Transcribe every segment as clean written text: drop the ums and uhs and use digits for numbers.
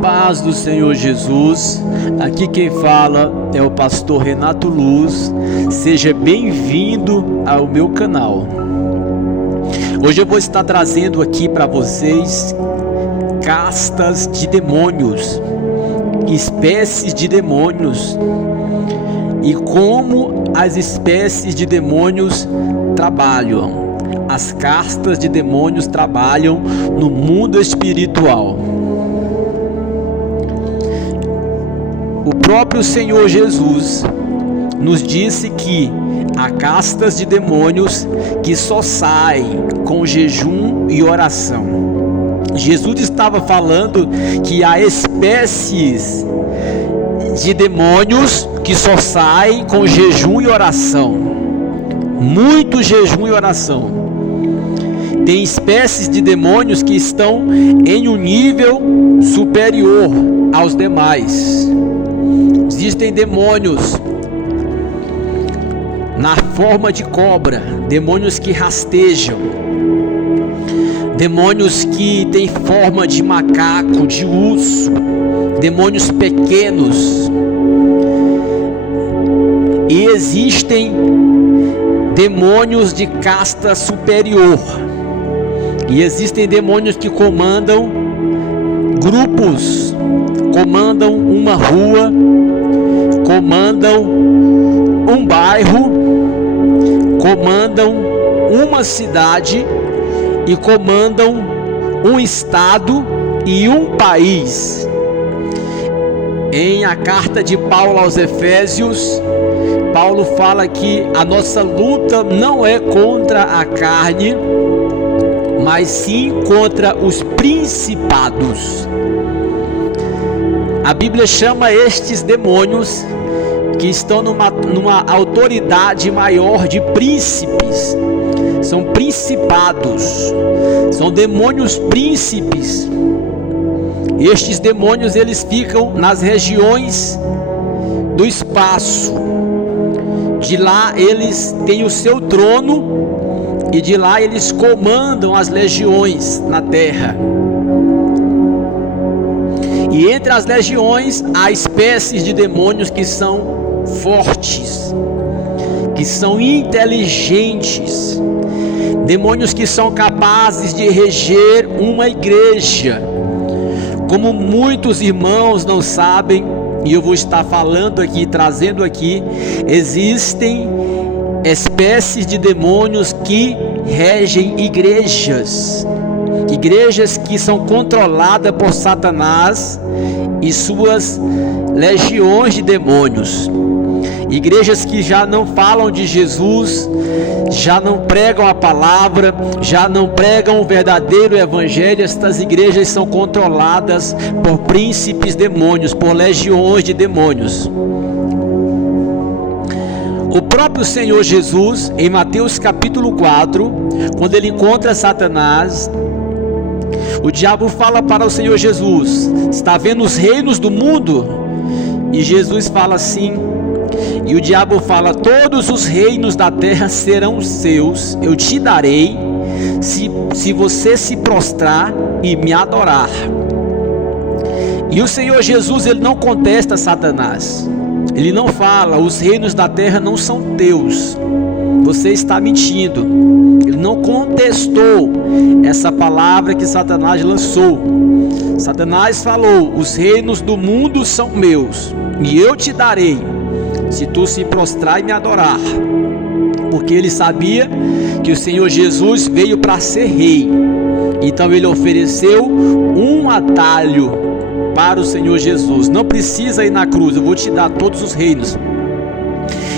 paz do Senhor Jesus. Aqui quem fala é o pastor Renato Luz. Seja bem-vindo ao meu canal. Hoje eu vou estar trazendo aqui para vocês castas de demônios, espécies de demônios e como as espécies de demônios trabalham. As castas de demônios trabalham no mundo espiritual. O próprio Senhor Jesus nos disse que há castas de demônios que só saem com jejum e oração. Jesus estava falando que há espécies de demônios que só saem com jejum e oração. Muito jejum e oração. Tem espécies de demônios que estão em um nível superior aos demais. Existem demônios na forma de cobra, demônios que rastejam, demônios que têm forma de macaco, de urso, demônios pequenos. E existem demônios de casta superior. E existem demônios que comandam grupos, comandam uma rua, comandam um bairro, comandam uma cidade e comandam um estado e um país. Em a carta de Paulo aos Efésios, Paulo fala que a nossa luta não é contra a carne, mas sim contra os principados. A Bíblia chama estes demônios que estão numa autoridade maior de príncipes. São principados, são demônios príncipes. Estes demônios eles ficam nas regiões do espaço. De lá eles têm o seu trono e de lá eles comandam as legiões na terra. E entre as legiões há espécies de demônios que são fortes, que são inteligentes, demônios que são capazes de reger uma igreja. Como muitos irmãos não sabem, e eu vou estar falando aqui, trazendo aqui, existem espécies de demônios que regem igrejas que são controladas por Satanás e suas legiões de demônios. Igrejas que já não falam de Jesus, já não pregam a palavra, já não pregam o verdadeiro evangelho. Estas igrejas são controladas por príncipes demônios, por legiões de demônios. O próprio Senhor Jesus, em Mateus capítulo 4, quando ele encontra Satanás, o diabo fala para o Senhor Jesus: está vendo os reinos do mundo? E Jesus fala assim, e o diabo fala: todos os reinos da terra serão seus, eu te darei, se você se prostrar e me adorar. E o Senhor Jesus, ele não contesta Satanás. Ele não fala: os reinos da terra não são teus, você está mentindo. Ele não contestou essa palavra que Satanás lançou. Satanás falou: os reinos do mundo são meus, e eu te darei, se tu se prostrar e me adorar. Porque ele sabia que o Senhor Jesus veio para ser rei. Então ele ofereceu um atalho para o Senhor Jesus: não precisa ir na cruz, eu vou te dar todos os reinos.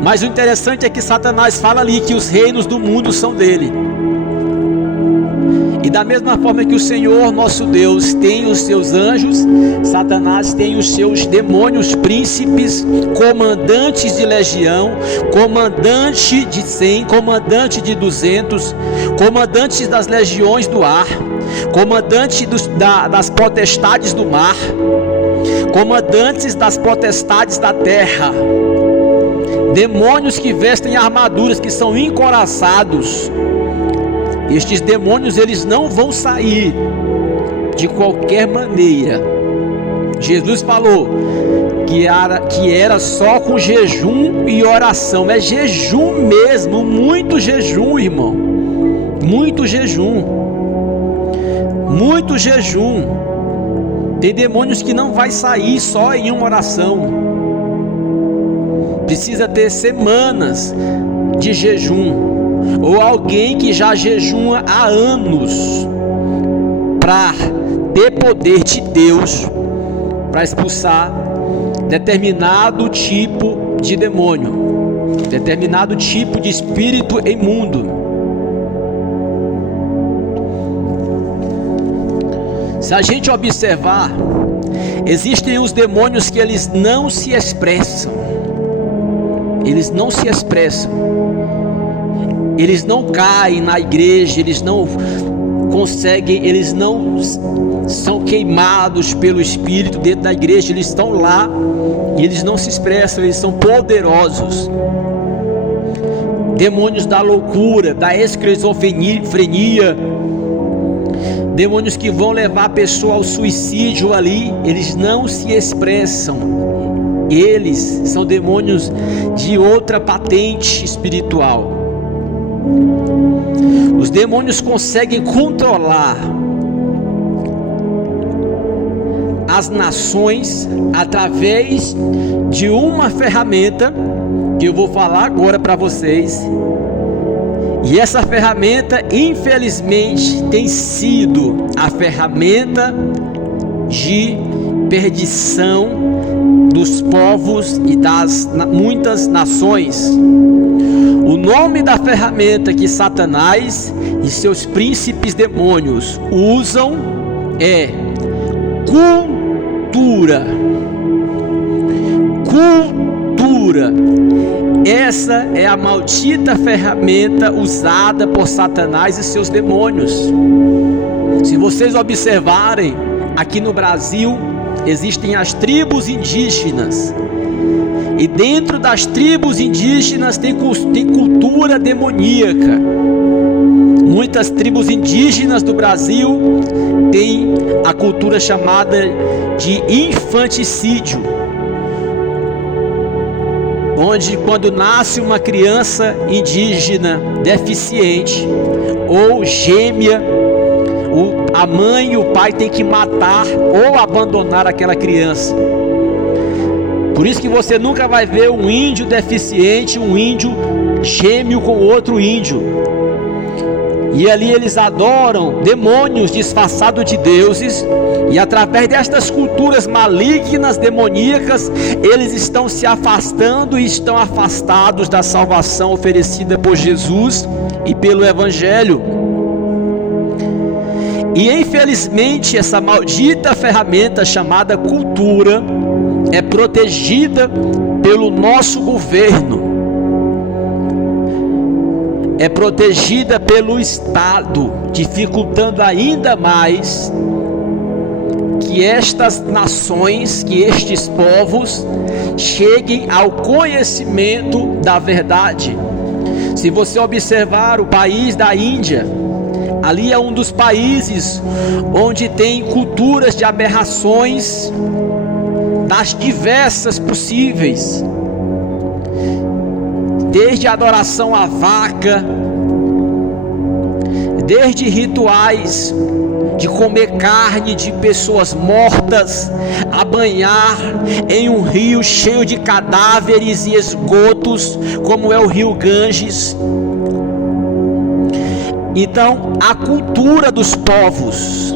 Mas o interessante é que Satanás fala ali que os reinos do mundo são dele. E da mesma forma que o Senhor nosso Deus tem os seus anjos, Satanás tem os seus demônios príncipes, comandantes de legião, comandante de 100, comandante de 200, comandantes das legiões do ar, comandante das potestades do mar, comandantes das potestades da terra. Demônios que vestem armaduras, que são encouraçados. Estes demônios, eles não vão sair de qualquer maneira. Jesus falou que era só com jejum e oração. É jejum mesmo, muito jejum, irmão. Muito jejum. Muito jejum. Tem demônios que não vai sair só em uma oração. Precisa ter semanas de jejum. Ou alguém que já jejuma há anos para ter poder de Deus para expulsar determinado tipo de demônio, determinado tipo de espírito imundo. Se a gente observar, existem os demônios que eles não se expressam. Eles não se expressam. Eles não caem na igreja, eles não conseguem, eles não são queimados pelo Espírito dentro da igreja. Eles estão lá e eles não se expressam, eles são poderosos. Demônios da loucura, da esquizofrenia, demônios que vão levar a pessoa ao suicídio ali, eles não se expressam. Eles são demônios de outra patente espiritual. Os demônios conseguem controlar as nações através de uma ferramenta que eu vou falar agora para vocês. E essa ferramenta, infelizmente, tem sido a ferramenta de perdição dos povos e das muitas nações. O nome da ferramenta que Satanás e seus príncipes demônios usam é cultura. Cultura. Essa é a maldita ferramenta usada por Satanás e seus demônios. Se vocês observarem, aqui no Brasil existem as tribos indígenas. E dentro das tribos indígenas tem cultura demoníaca. Muitas tribos indígenas do Brasil têm a cultura chamada de infanticídio, onde quando nasce uma criança indígena deficiente ou gêmea, a mãe e o pai têm que matar ou abandonar aquela criança. Por isso que você nunca vai ver um índio deficiente, um índio gêmeo com outro índio. E ali eles adoram demônios disfarçados de deuses. E através destas culturas malignas, demoníacas, eles estão se afastando e estão afastados da salvação oferecida por Jesus e pelo Evangelho. E infelizmente essa maldita ferramenta chamada cultura é protegida pelo nosso governo, é protegida pelo Estado, dificultando ainda mais que estas nações, que estes povos cheguem ao conhecimento da verdade. Se você observar o país da Índia, ali é um dos países onde tem culturas de aberrações das diversas possíveis, desde a adoração à vaca, desde rituais de comer carne de pessoas mortas, a banhar em um rio cheio de cadáveres e esgotos, como é o rio Ganges. Então, a cultura dos povos,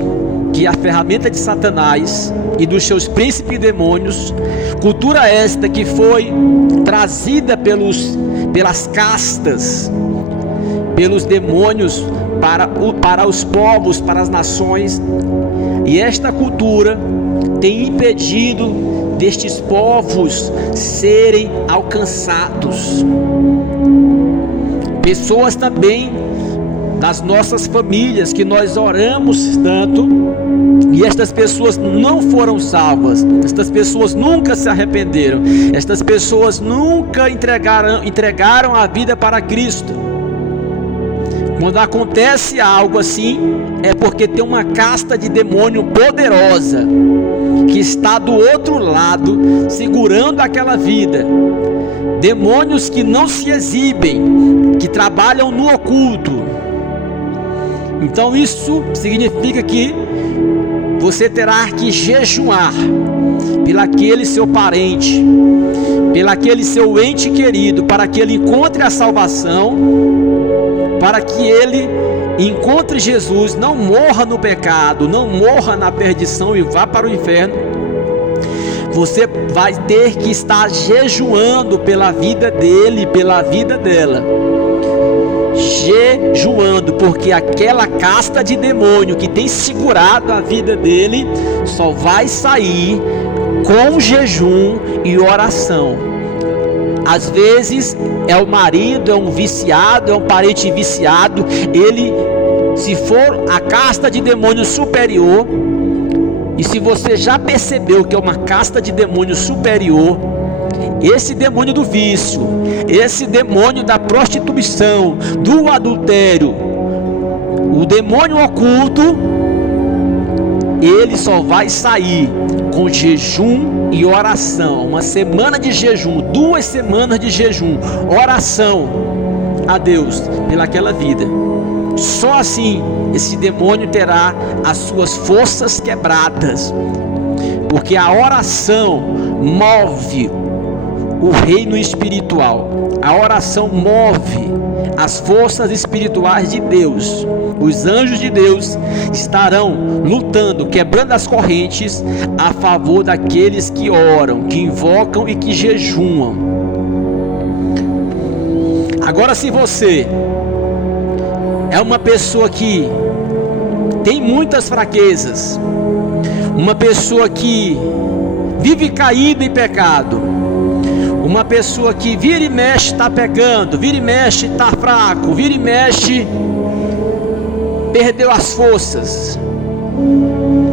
que é a ferramenta de Satanás e dos seus príncipes demônios, cultura esta que foi trazida pelas castas, pelos demônios para os povos, para as nações, e esta cultura tem impedido destes povos serem alcançados. Pessoas também das nossas famílias que nós oramos tanto, e estas pessoas não foram salvas, estas pessoas nunca se arrependeram, estas pessoas nunca entregaram a vida para Cristo. Quando acontece algo assim, é porque tem uma casta de demônio poderosa que está do outro lado, segurando aquela vida. Demônios que não se exibem, que trabalham no oculto. Então isso significa que você terá que jejuar pelaquele seu parente, pelaquele seu ente querido, para que ele encontre a salvação, para que ele encontre Jesus, não morra no pecado, não morra na perdição e vá para o inferno. Você vai ter que estar jejuando pela vida dele, pela vida dela. Jejuando, porque aquela casta de demônio que tem segurado a vida dele só vai sair com jejum e oração. Às vezes é o marido, é um viciado, é um parente viciado. Ele, se for a casta de demônio superior, e se você já percebeu que é uma casta de demônio superior, esse demônio do vício, esse demônio da prostituição, do adultério, o demônio oculto, ele só vai sair com jejum e oração. Uma semana de jejum, 2 semanas de jejum, oração a Deus pelaquela vida. Só assim esse demônio terá as suas forças quebradas, porque a oração move o reino espiritual. A oração move as forças espirituais de Deus. Os anjos de Deus estarão lutando, quebrando as correntes a favor daqueles que oram, que invocam e que jejuam. Agora, se você é uma pessoa que tem muitas fraquezas, uma pessoa que vive caída em pecado, uma pessoa que vira e mexe está pecando, vira e mexe está fraco, vira e mexe perdeu as forças,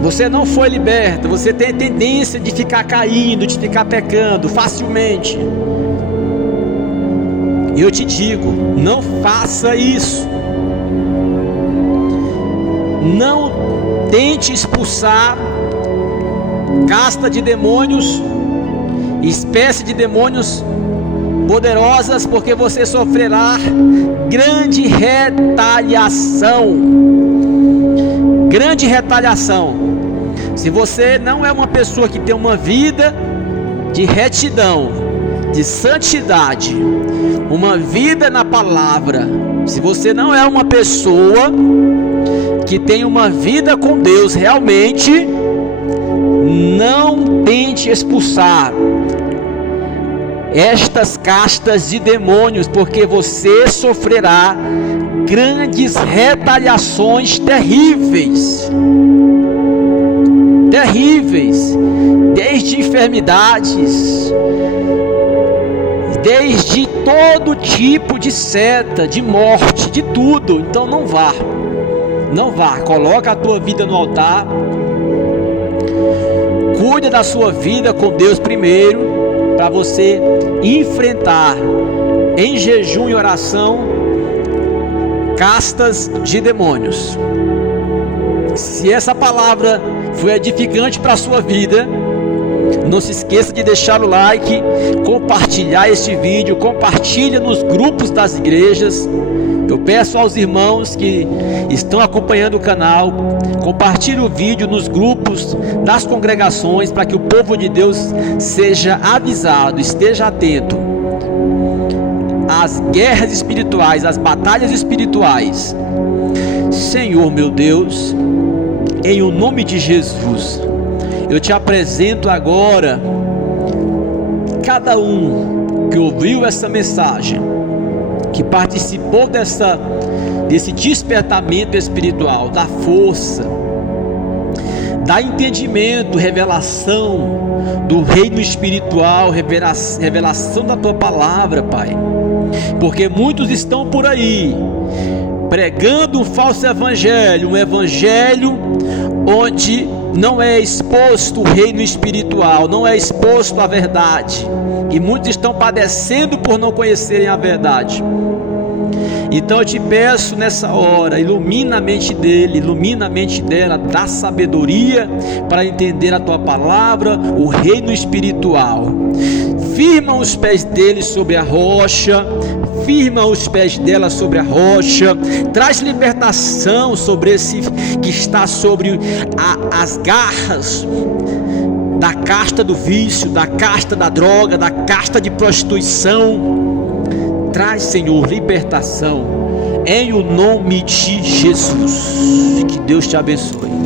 você não foi liberto, você tem a tendência de ficar caindo, de ficar pecando facilmente. Eu te digo, não faça isso. Não tente expulsar casta de demônios, espécie de demônios poderosas, porque você sofrerá grande retaliação. Grande retaliação. Se você não é uma pessoa que tem uma vida de retidão, de santidade, uma vida na palavra, se você não é uma pessoa que tem uma vida com Deus realmente, não tente expulsar estas castas de demônios, porque você sofrerá grandes retaliações terríveis, desde enfermidades, desde todo tipo de seta, de morte, de tudo. Então não vá, coloca a tua vida no altar, cuida da sua vida com Deus primeiro, para você enfrentar em jejum e oração castas de demônios. Se essa palavra foi edificante para a sua vida, não se esqueça de deixar o like, compartilhar este vídeo, compartilha nos grupos das igrejas. Eu peço aos irmãos que estão acompanhando o canal, compartilhe o vídeo nos grupos das congregações, para que o povo de Deus seja avisado, esteja atento às guerras espirituais, às batalhas espirituais. Senhor meu Deus, em o nome de Jesus, eu te apresento agora cada um que ouviu essa mensagem, que participou desse despertamento espiritual, da força, da entendimento, revelação do reino espiritual, revelação da tua palavra, Pai, porque muitos estão por aí pregando um falso evangelho, um evangelho onde não é exposto o reino espiritual, não é exposto a verdade, e muitos estão padecendo por não conhecerem a verdade. Então eu te peço nessa hora, ilumina a mente dele, ilumina a mente dela, dá sabedoria para entender a tua palavra, o reino espiritual. Firma os pés dele sobre a rocha, firma os pés dela sobre a rocha, traz libertação sobre esse que está sobre as garras da casta do vício, da casta da droga, da casta de prostituição. Traz, Senhor, libertação em o nome de Jesus. Que Deus te abençoe.